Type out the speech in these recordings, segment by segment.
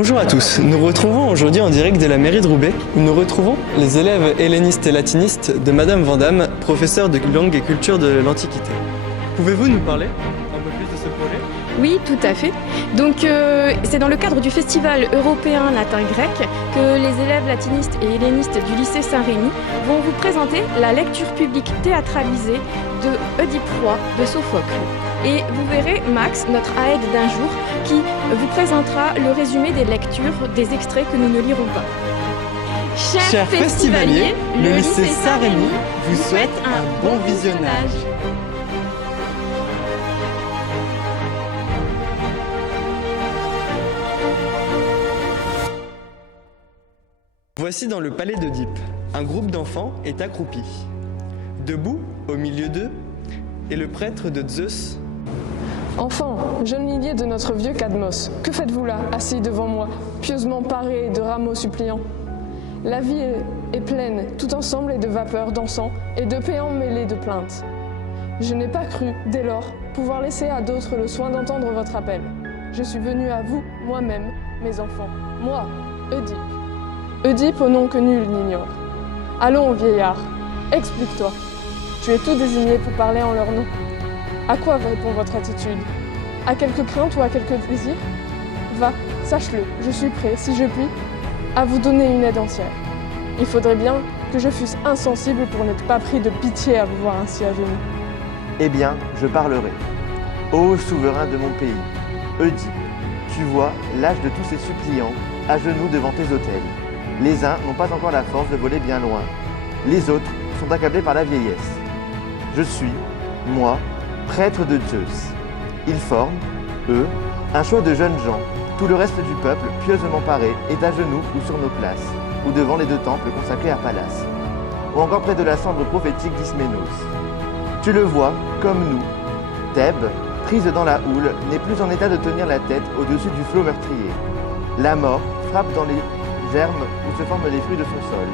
Bonjour à tous, nous retrouvons aujourd'hui en direct de la mairie de Roubaix où nous retrouvons les élèves hellénistes et latinistes de Madame Vandamme, professeure de langue et culture de l'Antiquité. Pouvez-vous nous parler un peu plus de ce projet ? Oui, tout à fait. Donc, c'est dans le cadre du Festival européen latin-grec que les élèves latinistes et hellénistes du lycée Saint-Rémy vont vous présenter la lecture publique théâtralisée de Oedipe Roi de Sophocle. Et vous verrez Max, notre aide d'un jour, qui vous présentera le résumé des lectures des extraits que nous ne lirons pas. Chers festivaliers, le lycée Saint-Rémy vous souhaite un bon visionnage. Voici dans le palais d'Oedipe, un groupe d'enfants est accroupi. Debout, au milieu d'eux, est le prêtre de Zeus. Enfants, jeunes milliers de notre vieux Cadmos, que faites-vous là, assis devant moi, pieusement parés de rameaux suppliants? La vie est pleine, tout ensemble, et de vapeurs d'encens et de péants mêlés de plaintes. Je n'ai pas cru, dès lors, pouvoir laisser à d'autres le soin d'entendre votre appel. Je suis venu à vous, moi-même, mes enfants, moi, Oedipe. Oedipe au nom que nul n'ignore. Allons, vieillard, explique-toi. Tu es tout désigné pour parler en leur nom. À quoi répond votre attitude? À quelque crainte ou à quelque désir? Va, sache-le, je suis prêt, si je puis, à vous donner une aide entière. Il faudrait bien que je fusse insensible pour n'être pas pris de pitié à vous voir ainsi à genoux. Eh bien, je parlerai. Ô souverain de mon pays, Oedipe, tu vois l'âge de tous ces suppliants à genoux devant tes autels. Les uns n'ont pas encore la force de voler bien loin. Les autres sont accablés par la vieillesse. Je suis, moi, prêtre de Zeus. Ils forment, eux, un choix de jeunes gens. Tout le reste du peuple, pieusement paré, est à genoux ou sur nos places, ou devant les deux temples consacrés à Pallas, ou encore près de la cendre prophétique d'Isménos. Tu le vois, comme nous, Thèbes, prise dans la houle, n'est plus en état de tenir la tête au-dessus du flot meurtrier. La mort frappe dans les germes où se forment les fruits de son sol.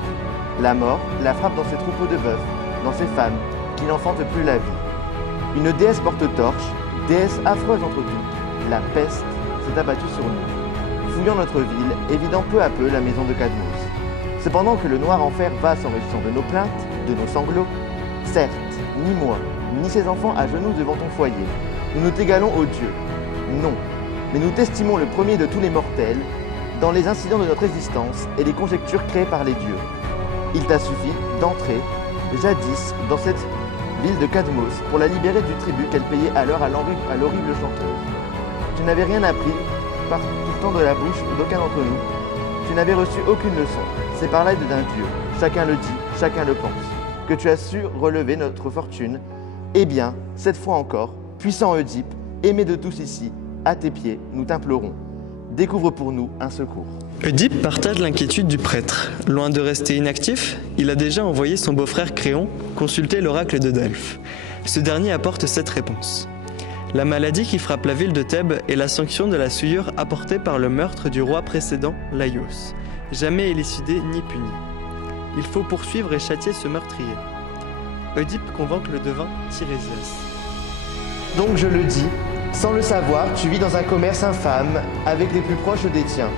La mort la frappe dans ses troupeaux de bœufs, dans ses femmes, qui n'enfantent plus la vie. Une déesse porte-torche, déesse affreuse entre toutes, la peste, s'est abattue sur nous, fouillant notre ville et vidant peu à peu la maison de Cadmos. Cependant que le noir enfer va s'enrichissant de nos plaintes, de nos sanglots, certes, ni moi, ni ces enfants à genoux devant ton foyer, nous nous t'égalons aux dieux. Non, mais nous t'estimons le premier de tous les mortels, dans les incidents de notre existence et les conjectures créées par les dieux. Il t'a suffi d'entrer, jadis, dans cette ville de Cadmos pour la libérer du tribut qu'elle payait alors à l'horrible chanteuse. Tu n'avais rien appris, pourtant de la bouche d'aucun d'entre nous. Tu n'avais reçu aucune leçon. C'est par l'aide d'un dieu. Chacun le dit, chacun le pense. Que tu as su relever notre fortune. Eh bien, cette fois encore, puissant Oedipe, aimé de tous ici, à tes pieds, nous t'implorons. Découvre pour nous un secours. Oedipe partage l'inquiétude du prêtre. Loin de rester inactif, il a déjà envoyé son beau-frère Créon consulter l'oracle de Delphes. Ce dernier apporte cette réponse. La maladie qui frappe la ville de Thèbes est la sanction de la souillure apportée par le meurtre du roi précédent, Laïos, jamais élucidé ni puni. Il faut poursuivre et châtier ce meurtrier. Oedipe convoque le devin Tirésias. Donc je le dis, sans le savoir, tu vis dans un commerce infâme avec les plus proches des tiens.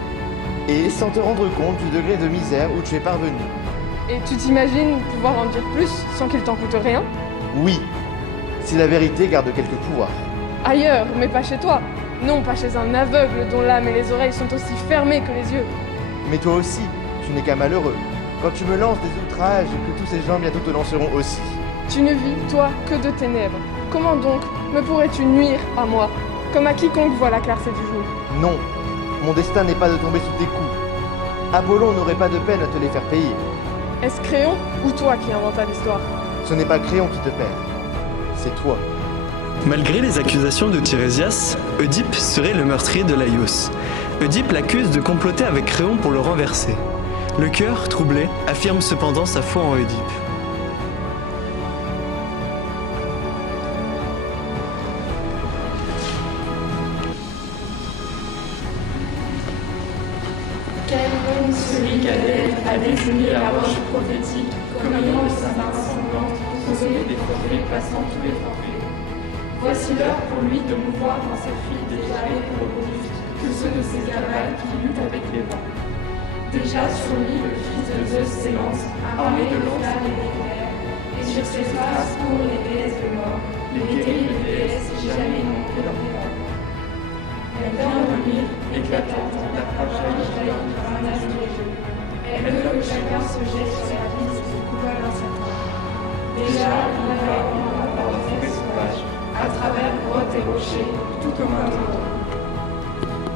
Et sans te rendre compte du degré de misère où tu es parvenu. Et tu t'imagines pouvoir en dire plus sans qu'il t'en coûte rien? Oui, si la vérité garde quelque pouvoir. Ailleurs, mais pas chez toi. Non, pas chez un aveugle dont l'âme et les oreilles sont aussi fermées que les yeux. Mais toi aussi, tu n'es qu'un malheureux. Quand tu me lances des outrages, que tous ces gens bientôt te lanceront aussi. Tu ne vis, toi, que de ténèbres. Comment donc me pourrais-tu nuire à moi, comme à quiconque voit la clarté du jour? Non, mon destin n'est pas de tomber sous tes coups. Apollon n'aurait pas de peine à te les faire payer. Est-ce Créon ou toi qui inventa l'histoire? Ce n'est pas Créon qui te perd, c'est toi. Malgré les accusations de Tirésias, Oedipe serait le meurtrier de Laïos. Oedipe l'accuse de comploter avec Créon pour le renverser. Le cœur, troublé, affirme cependant sa foi en Oedipe. Quel donc celui a désigné la roche prophétique comme ayant de sa main sanglante pour sauver des forfaits passant tous les forfaits. Voici l'heure pour lui de mouvoir dans cette fille déclarée pour Auguste. que ceux de ses cavales qui luttent avec les vents. Déjà sur lui, le fils de Zeus s'élance, armé de flammes et d'éclairs, et sur ses traces courent les déesses de mort, les terribles déesses qui jamais n'ont que leur terreur. Elle vient de l'île, éclatante, la fragile jaillit du ramage du jeu. Elle veut que chacun se jette sur la piste du coupable incertain. Déjà, il avait encore par la forêt sauvage, à travers grottes et rochers, tout comme un tonton.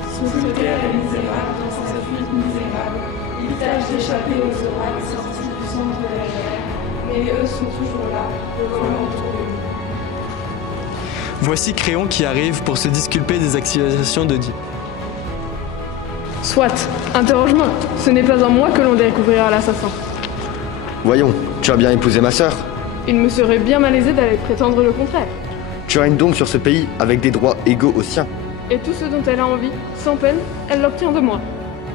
Sous terre est misérable, dans sa fuite misérable, il tâche d'échapper aux oracles sortis du centre de la guerre, mais eux sont toujours là, le volant autour de lui. Voici Créon qui arrive pour se disculper des accusations d'Oedipe. Soit, interroge-moi. Ce n'est pas en moi que l'on découvrira l'assassin. Voyons, tu as bien épousé ma sœur. Il me serait bien malaisé d'aller prétendre le contraire. Tu règnes donc sur ce pays avec des droits égaux aux siens. Et tout ce dont elle a envie, sans peine, elle l'obtient de moi.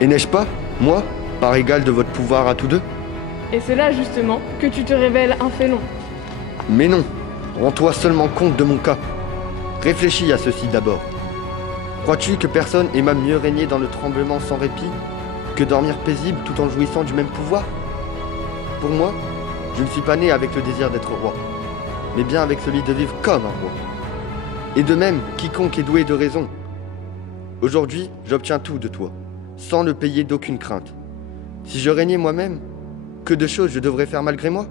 Et n'ai-je pas, moi, part égale de votre pouvoir à tous deux? Et c'est là justement que tu te révèles un félon. Mais non, rends-toi seulement compte de mon cas. Réfléchis à ceci d'abord. Crois-tu que personne aima mieux régner dans le tremblement sans répit que dormir paisible tout en jouissant du même pouvoir? Pour moi, je ne suis pas né avec le désir d'être roi, mais bien avec celui de vivre comme un roi. Et de même, quiconque est doué de raison. Aujourd'hui, j'obtiens tout de toi, sans le payer d'aucune crainte. Si je régnais moi-même, que de choses je devrais faire malgré moi?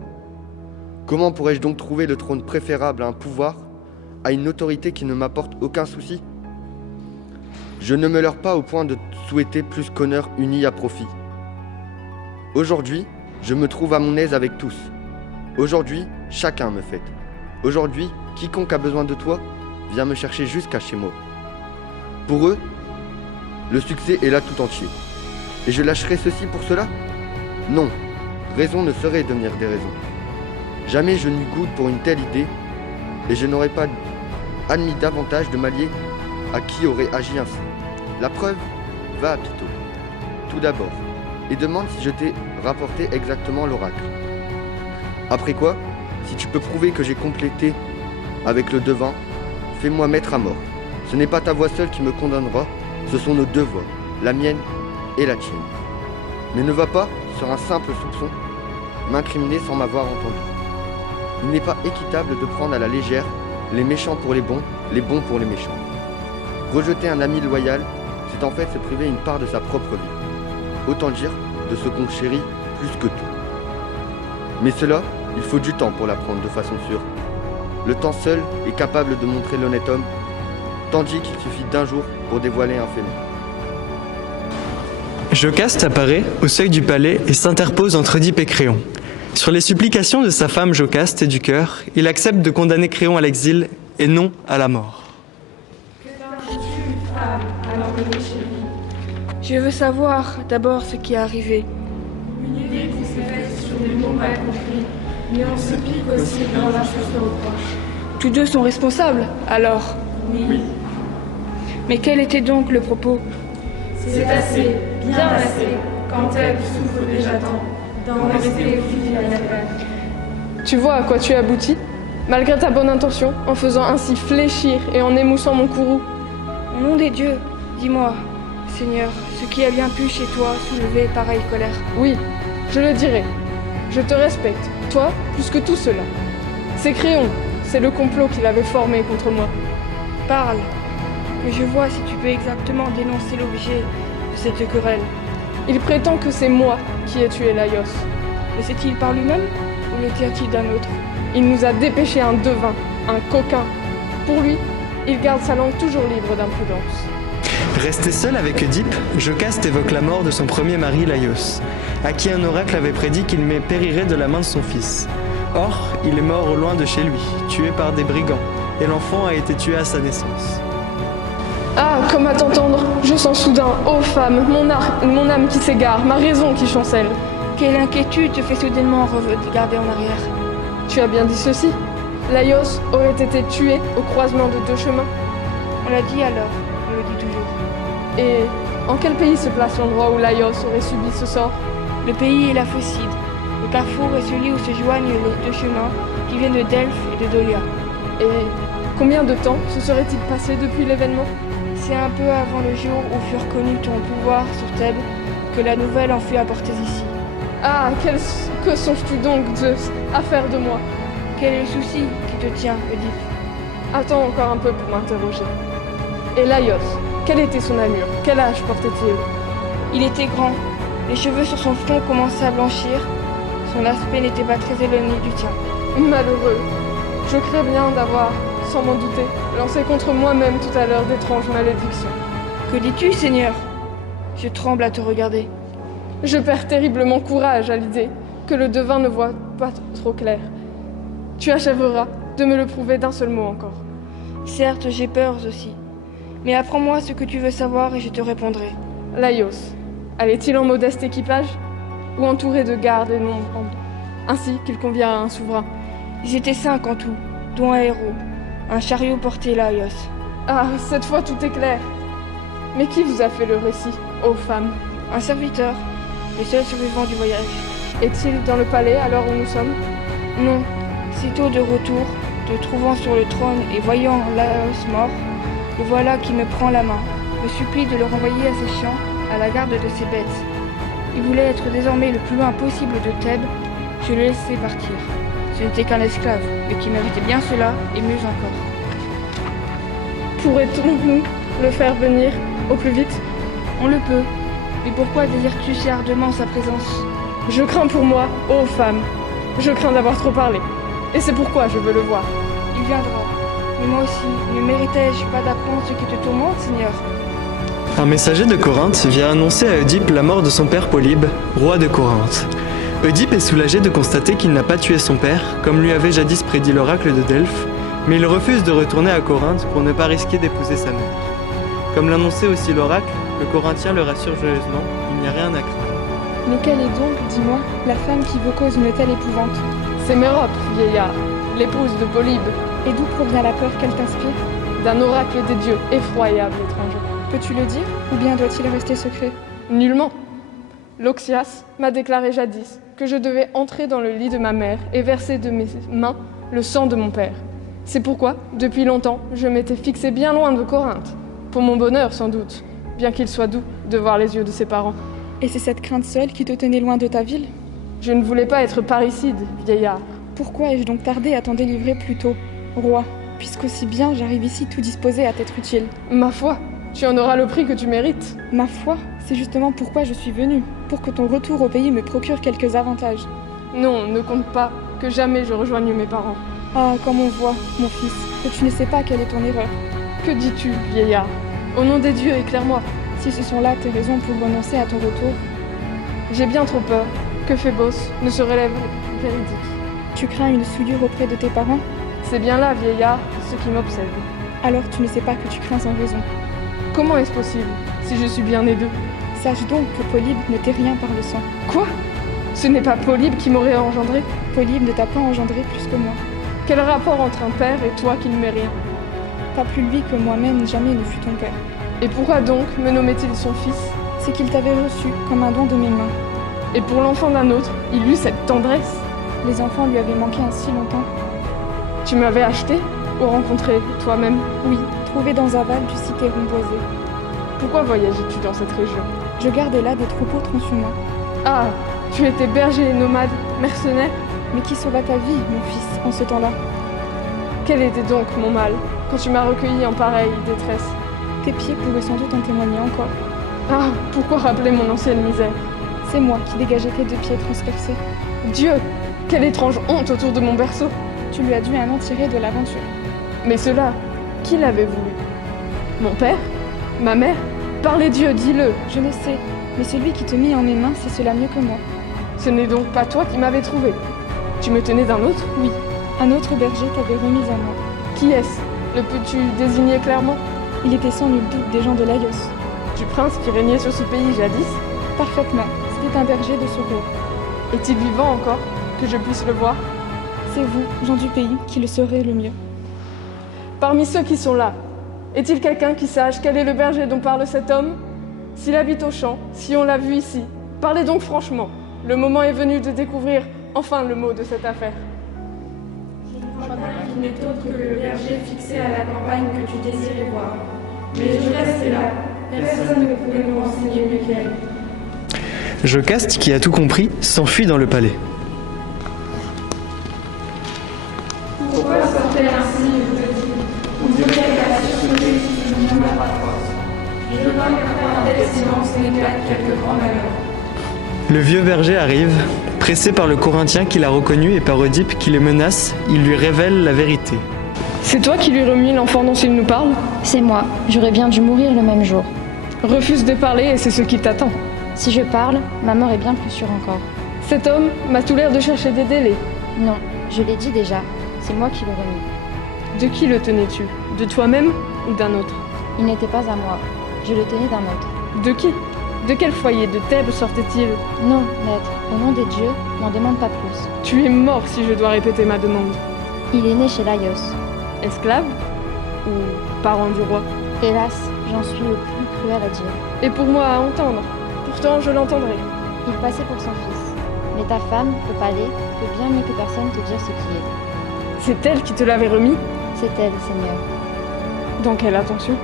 Comment pourrais-je donc trouver le trône préférable à un pouvoir, à une autorité qui ne m'apporte aucun souci? Je ne me leurre pas au point de souhaiter plus qu'honneur uni à profit. Aujourd'hui, je me trouve à mon aise avec tous. Aujourd'hui, chacun me fête. Aujourd'hui, quiconque a besoin de toi vient me chercher jusqu'à chez moi. Pour eux, le succès est là tout entier. Et je lâcherai ceci pour cela? Non, raison ne saurait devenir des raisons. Jamais je n'eus goût pour une telle idée, et je n'aurais pas admis davantage de m'allier à qui aurait agi ainsi. La preuve, va à Python, tout d'abord, et demande si je t'ai rapporté exactement l'oracle. Après quoi, si tu peux prouver que j'ai complété avec le devin, fais-moi mettre à mort. Ce n'est pas ta voix seule qui me condamnera, ce sont nos deux voix, la mienne et la tienne. Mais ne va pas, sur un simple soupçon, m'incriminer sans m'avoir entendu. Il n'est pas équitable de prendre à la légère les méchants pour les bons pour les méchants. Rejeter un ami loyal, c'est en fait se priver une part de sa propre vie. Autant dire de ce qu'on chérit plus que tout. Mais cela, il faut du temps pour l'apprendre de façon sûre. Le temps seul est capable de montrer l'honnête homme, tandis qu'il suffit d'un jour pour dévoiler un félon. Jocaste apparaît au seuil du palais et s'interpose entre Oedipe et Créon. Sur les supplications de sa femme Jocaste et du cœur, il accepte de condamner Créon à l'exil et non à la mort. Je veux savoir d'abord ce qui est arrivé. Une idée qui s'est faite sur des mots mal compris, mais on se pique aussi dans la chose de reproche. Tous deux sont responsables, alors? Oui. Mais quel était donc le propos? C'est assez, bien assez, quand elle souffre déjà tant, d'en rester fidèle à elle. Tu vois à quoi tu aboutis? Malgré ta bonne intention, en faisant ainsi fléchir et en émoussant mon courroux. Au nom des dieux, dis-moi, Seigneur, ce qui a bien pu chez toi soulever pareille colère. Oui, je le dirai. Je te respecte, toi, plus que tout cela. C'est Créon, c'est le complot qu'il avait formé contre moi. Parle, que je vois si tu peux exactement dénoncer l'objet de cette querelle. Il prétend que c'est moi qui ai tué Laios. Le sait-il par lui-même ou le tient-il d'un autre? Il nous a dépêché un devin, un coquin. Pour lui, il garde sa langue toujours libre d'imprudence. Resté seul avec Oedipe, Jocaste évoque la mort de son premier mari Laios, à qui un oracle avait prédit qu'il périrait de la main de son fils. Or, il est mort au loin de chez lui, tué par des brigands, et l'enfant a été tué à sa naissance. Ah, comme à t'entendre, je sens soudain, ô femme, mon âme qui s'égare, ma raison qui chancelle. Quelle inquiétude te fait soudainement regarder en arrière? Tu as bien dit ceci. Laios aurait été tué au croisement de deux chemins. On l'a dit alors, on le dit toujours. Et en quel pays se place l'endroit où Laios aurait subi ce sort? Le pays est la Phocide. Le carrefour est celui où se joignent les deux chemins qui viennent de Delphes et de Dolia. Et combien de temps se serait-il passé depuis l'événement? C'est un peu avant le jour où fut reconnu ton pouvoir sur Thèbes que la nouvelle en fut apportée ici. Ah, que songes-tu donc, Zeus, à faire de moi? Quel est le souci qui te tient, Oedipe? Attends encore un peu pour m'interroger. Et Laios, quelle était son allure? Quel âge portait-il? Il était grand, les cheveux sur son front commençaient à blanchir, son aspect n'était pas très éloigné du tien. Malheureux. Je crains bien d'avoir, sans m'en douter, lancé contre moi-même tout à l'heure d'étranges malédictions. Que dis-tu, Seigneur? Je tremble à te regarder. Je perds terriblement courage à l'idée que le devin ne voit pas trop clair. Tu achèveras de me le prouver d'un seul mot encore. Certes, j'ai peur aussi. Mais apprends-moi ce que tu veux savoir et je te répondrai. Laios, allait-il en modeste équipage ou entouré de gardes et nombres, ainsi qu'il convient à un souverain? Ils étaient 5 en tout, dont un héros. Un chariot portait Laios. Ah, cette fois tout est clair. Mais qui vous a fait le récit, ô femme? Un serviteur, le seul survivant du voyage. Est-il dans le palais à l'heure où nous sommes? Non. Sitôt de retour, te trouvant sur le trône et voyant Laios mort, le voilà qui me prend la main, me supplie de le renvoyer à ses champs, à la garde de ses bêtes. Il voulait être désormais le plus loin possible de Thèbes, je le laissai partir. Ce n'était qu'un esclave, mais qui méritait bien cela, et mieux encore. Pourrait-on, nous, le faire venir au plus vite? On le peut, mais pourquoi désires-tu si ardemment sa présence? Je crains pour moi, ô femme, je crains d'avoir trop parlé, et c'est pourquoi je veux le voir. Il viendra, mais moi aussi, ne méritais-je pas d'apprendre ce qui te tourmente, Seigneur? Un messager de Corinthe vient annoncer à Oedipe la mort de son père Polybe, roi de Corinthe. Oedipe est soulagé de constater qu'il n'a pas tué son père, comme lui avait jadis prédit l'oracle de Delphes, mais il refuse de retourner à Corinthe pour ne pas risquer d'épouser sa mère. Comme l'annonçait aussi l'oracle, le Corinthien le rassure joyeusement, il n'y a rien à craindre. Mais quelle est donc, dis-moi, la femme qui vous cause une telle épouvante? C'est Mérope, vieillard, l'épouse de Polybe. Et d'où provient la peur qu'elle t'inspire? D'un oracle des dieux, effroyable étranger. Peux-tu le dire, ou bien doit-il rester secret? Nullement. L'Oxias m'a déclaré jadis que je devais entrer dans le lit de ma mère et verser de mes mains le sang de mon père. C'est pourquoi, depuis longtemps, je m'étais fixé bien loin de Corinthe. Pour mon bonheur, sans doute, bien qu'il soit doux de voir les yeux de ses parents. Et c'est cette crainte seule qui te tenait loin de ta ville? Je ne voulais pas être parricide, vieillard. Pourquoi ai-je donc tardé à t'en délivrer plus tôt, roi, puisqu'aussi bien j'arrive ici tout disposé à t'être utile? Ma foi, tu en auras le prix que tu mérites. Ma foi, c'est justement pourquoi je suis venue, pour que ton retour au pays me procure quelques avantages. Non, ne compte pas que jamais je rejoigne mes parents. Ah, comme on voit, mon fils, que tu ne sais pas quelle est ton erreur. Que dis-tu, vieillard? Au nom des dieux, éclaire-moi. Si ce sont là tes raisons pour renoncer à ton retour, j'ai bien trop peur que Phébos ne se relève véridique. Tu crains une souillure auprès de tes parents? C'est bien là, vieillard, ce qui m'obsède. Alors tu ne sais pas que tu crains sans raison. Comment est-ce possible, si je suis bien né d'eux? Sache donc que Polybe ne t'est rien par le sang. Quoi? Ce n'est pas Polybe qui m'aurait engendré? Polybe ne t'a pas engendré plus que moi. Quel rapport entre un père et toi qui ne m'est rien? Pas plus lui que moi-même jamais ne fut ton père. Et pourquoi donc me nommait-il son fils? C'est qu'il t'avait reçu comme un don de mes mains. Et pour l'enfant d'un autre, il eut cette tendresse? Les enfants lui avaient manqué un si longtemps. Tu m'avais acheté ou rencontré toi-même? Oui, trouvé dans un val du Cithéron boisé. Pourquoi voyageais-tu dans cette région? Je gardais là des troupeaux transhumants. Ah, tu étais berger et nomade, mercenaire? Mais qui sauva ta vie, mon fils, en ce temps-là? Quel était donc mon mal, quand tu m'as recueilli en pareille détresse? Tes pieds pourraient sans doute en témoigner encore. Ah, pourquoi rappeler mon ancienne misère? C'est moi qui dégageais tes 2 pieds transpercés. Dieu, quelle étrange honte autour de mon berceau! Tu lui as dû un an tiré de l'aventure. Mais cela, qui l'avait voulu? Mon père? Ma mère? Par les dieux, dis-le! Je ne sais, mais celui qui te mit en mes mains sait cela mieux que moi. Ce n'est donc pas toi qui m'avais trouvé. Tu me tenais d'un autre? Oui, un autre berger t'avait remise à moi. Qui est-ce? Le peux-tu désigner clairement? Il était sans nul doute des gens de Laios. Du prince qui régnait sur ce pays jadis? Parfaitement, c'était un berger de ce roi. Est-il vivant encore, que je puisse le voir? C'est vous, gens du pays, qui le saurez le mieux. Parmi ceux qui sont là, est-il quelqu'un qui sache quel est le berger dont parle cet homme? S'il habite au champ, si on l'a vu ici, parlez donc franchement. Le moment est venu de découvrir enfin le mot de cette affaire. Je ne crois pas qu'il n'est autre que le berger fixé à la campagne que tu désirais voir. Mais je restais là. Personne ne pouvait me renseigner mieux qu'elle. Jocaste, qui a tout compris, s'enfuit dans le palais. Pourquoi sort-elle ainsi, je te dis? On dirait qu'elle a surpris si je ne m'en pas. Je vois qu'un tel silence n'éclate quelque grand malheur. Le vieux berger arrive, pressé par le Corinthien qu'il a reconnu et par Oedipe qui le menace, il lui révèle la vérité. C'est toi qui lui remis l'enfant dont il nous parle? C'est moi, j'aurais bien dû mourir le même jour. Refuse de parler et c'est ce qui t'attend. Si je parle, ma mort est bien plus sûre encore. Cet homme m'a tout l'air de chercher des délais. Non, je l'ai dit déjà, c'est moi qui l'ai remis. De qui le tenais-tu? De toi-même ou d'un autre? Il n'était pas à moi, je le tenais d'un autre. De qui? De quel foyer de Thèbes sortait-il? Non, maître, au nom des dieux, n'en demande pas plus. Tu es mort si je dois répéter ma demande. Il est né chez Laios. Esclave? Ou parent du roi? Hélas, j'en suis le plus cruel à dire. Et pour moi à entendre. Pourtant je l'entendrai. Il passait pour son fils. Mais ta femme, au palais, peut bien mieux que personne te dire ce qui est. C'est elle qui te l'avait remis? C'est elle, Seigneur. Dans quelle intention?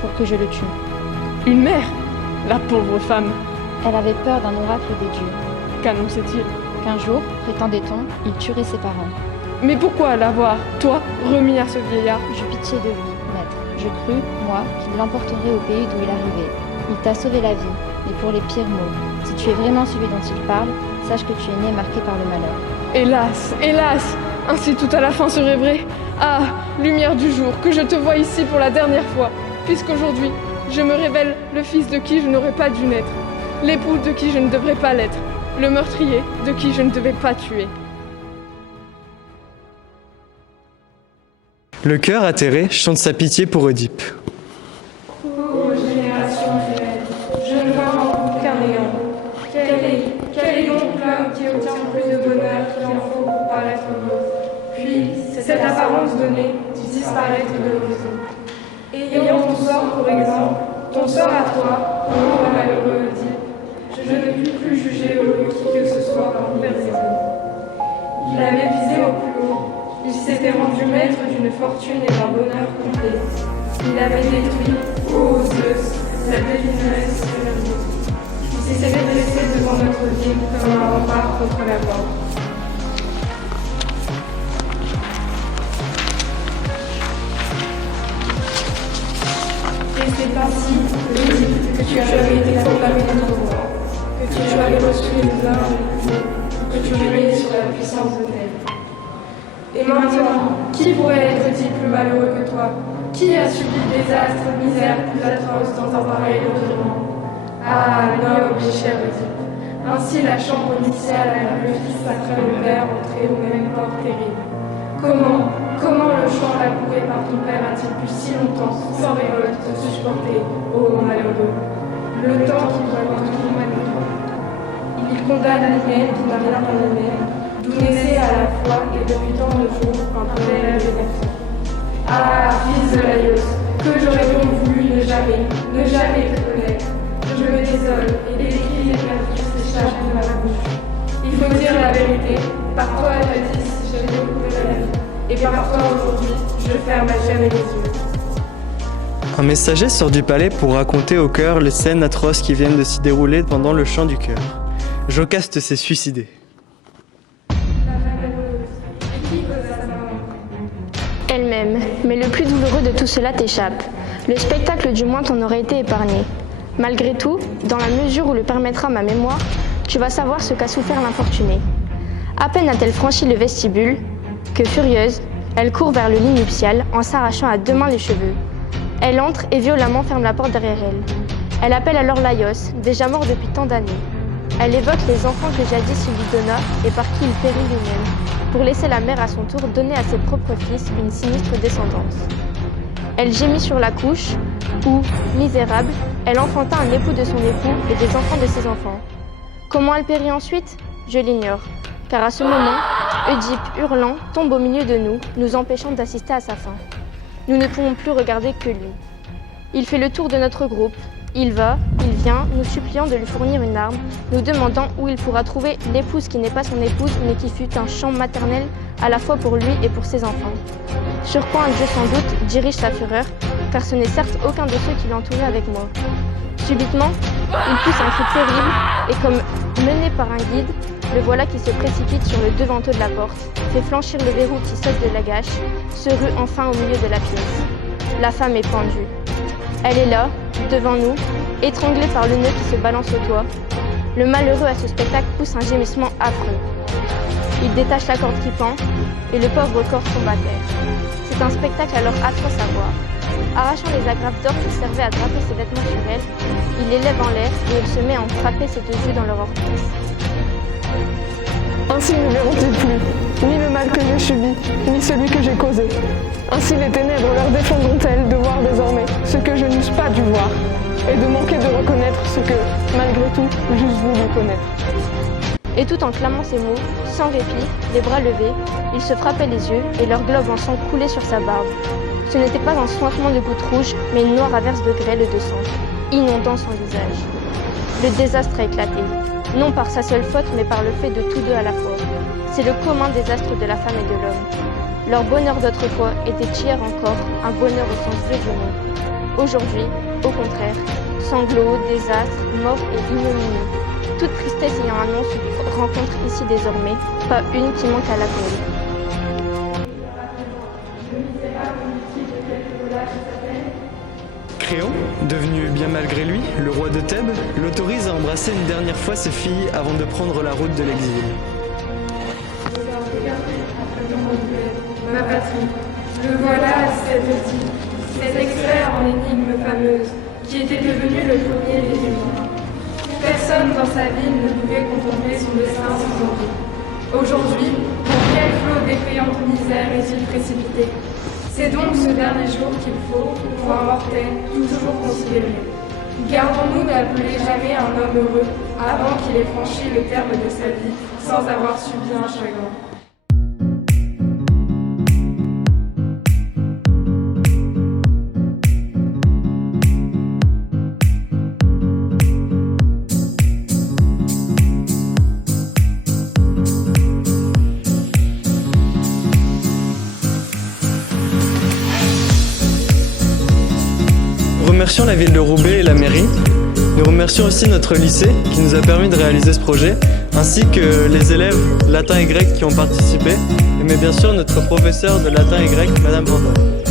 Pour que je le tue. Une mère? La pauvre femme. Elle avait peur d'un oracle des dieux. Qu'annonçait-il? Qu'un jour, prétendait-on, il tuerait ses parents. Mais pourquoi l'avoir, toi, remis à ce vieillard? J'eus pitié de lui, maître. Je crus, moi, qu'il l'emporterait au pays d'où il arrivait. Il t'a sauvé la vie, mais pour les pires maux. Si tu es vraiment celui dont il parle, sache que tu es né marqué par le malheur. Hélas, hélas! Ainsi tout à la fin serait vrai. Ah, lumière du jour, que je te vois ici pour la dernière fois, puisqu'aujourd'hui, je me révèle le fils de qui je n'aurais pas dû naître, l'époux de qui je ne devrais pas l'être, le meurtrier de qui je ne devais pas tuer. Le cœur atterré chante sa pitié pour Oedipe. Ô génération humaine, je ne vois en vous qu'un néant. Quel est donc l'homme qui obtient plus de bonheur qu'il en faut pour paraître heureux? Puis, cette apparence donnée, disparaître de l'horizon. Ayant ton sort pour exemple, ton sort à toi, ô malheureux Oedipe, je ne puis plus juger heureux qui que ce soit par comparaison. Il avait visé au plus haut, il s'était rendu maître d'une fortune et d'un bonheur complet. Il avait détruit, ô Zeus, la devineresse de l'amour. Il s'était dressé devant notre ville comme un rempart contre la mort. Et c'est ainsi, Oedipe, que tu avais été proclamé notre roi, que tu avais reçu les armes les plus beaux, que tu régnais sur la puissance de Thèbes. Et maintenant, qui pourrait être dit plus malheureux que toi? Qui a subi désastres, misères plus atroces dans un pareil environnement? Ah, noble et cher Oedipe, ainsi la chambre initiale a vu le fils après le père entrer au même port terrible. Comment le champ labouré par ton père a-t-il pu si longtemps, sans révolte, te supporter, ô malheureux? Le temps qui doit tout contre toi. Il condamne l'hymen qui n'a rien à l'hymen, d'où naissait à la fois et depuis tant de jours un père et enfant. Ah, fils de Laios, que j'aurais donc voulu ne jamais te connaître. Je me désole et les cris éperdus s'échappent de ma bouche. Il faut dire la vérité, par toi jadis j'ai découvert la vie, et par toi aujourd'hui je ferme à jamais les yeux. Un messager sort du palais pour raconter au cœur les scènes atroces qui viennent de s'y dérouler pendant le chant du cœur. Jocaste s'est suicidé. Elle-même, mais le plus douloureux de tout cela t'échappe. Le spectacle du moins t'en aurait été épargné. Malgré tout, dans la mesure où le permettra ma mémoire, tu vas savoir ce qu'a souffert l'infortunée. À peine a-t-elle franchi le vestibule, que furieuse, elle court vers le lit nuptial en s'arrachant à deux mains les cheveux. Elle entre et violemment ferme la porte derrière elle. Elle appelle alors Laios, déjà mort depuis tant d'années. Elle évoque les enfants que jadis il lui donna et par qui il périt lui-même, pour laisser la mère à son tour donner à ses propres fils une sinistre descendance. Elle gémit sur la couche, où, misérable, elle enfanta un époux de son époux et des enfants de ses enfants. Comment elle périt ensuite? Je l'ignore, car à ce moment, Oedipe, hurlant, tombe au milieu de nous, nous empêchant d'assister à sa fin. Nous ne pouvons plus regarder que lui. Il fait le tour de notre groupe. Il va, il vient, nous suppliant de lui fournir une arme, nous demandant où il pourra trouver l'épouse qui n'est pas son épouse, mais qui fut un champ maternel à la fois pour lui et pour ses enfants. Sur quoi un dieu sans doute dirige sa fureur, car ce n'est certes aucun de ceux qui l'entouraient avec moi. Subitement, il pousse un cri terrible et comme mené par un guide, le voilà qui se précipite sur le devanteau de la porte, fait flanchir le verrou qui saute de la gâche, se rue enfin au milieu de la pièce. La femme est pendue. Elle est là, devant nous, étranglée par le nœud qui se balance au toit. Le malheureux à ce spectacle pousse un gémissement affreux. Il détache la corde qui pend et le pauvre corps tombe à terre. C'est un spectacle alors atroce à voir. Arrachant les agrafes d'or qui servaient à draper ses vêtements sur elle, il les lève en l'air et il se met à en frapper ses deux yeux dans leur orifice. Ainsi ne verront-ils plus, ni le mal que j'ai subi, ni celui que j'ai causé. Ainsi les ténèbres leur défendront-elles de voir désormais ce que je n'eusse pas dû voir, et de manquer de reconnaître ce que, malgré tout, j'eusse voulu connaître. Et tout en clamant ces mots, sans répit, les bras levés, il se frappait les yeux et leur globe en sang coulait sur sa barbe. Ce n'était pas un sointement de gouttes rouges, mais une noire averse de grêle de sang, inondant son visage. Le désastre a éclaté, non par sa seule faute, mais par le fait de tous deux à la fois. C'est le commun désastre de la femme et de l'homme. Leur bonheur d'autrefois était hier encore un bonheur au sens vrai du mot. Aujourd'hui, au contraire, sanglots, désastres, mort et ignominie. Toute tristesse ayant un nom se rencontre ici désormais, pas une qui manque à l'appel. Créon, devenu bien malgré lui le roi de Thèbes, l'autorise à embrasser une dernière fois ses filles avant de prendre la route de l'exil. Ma patrie, le voilà, cet expert en énigme fameuse, qui était devenu le premier des humains. Personne dans sa ville ne pouvait contempler son destin sans envie. Aujourd'hui, pour quel flot d'effrayante misère est-il précipité? C'est donc ce dernier jour qu'il faut, pour un mortel, toujours considérer. Gardons-nous d'appeler jamais un homme heureux avant qu'il ait franchi le terme de sa vie sans avoir subi un chagrin. Nous remercions la ville de Roubaix et la mairie. Nous remercions aussi notre lycée qui nous a permis de réaliser ce projet, ainsi que les élèves latin et grec qui ont participé, mais bien sûr notre professeur de latin et grec, Madame Vandal.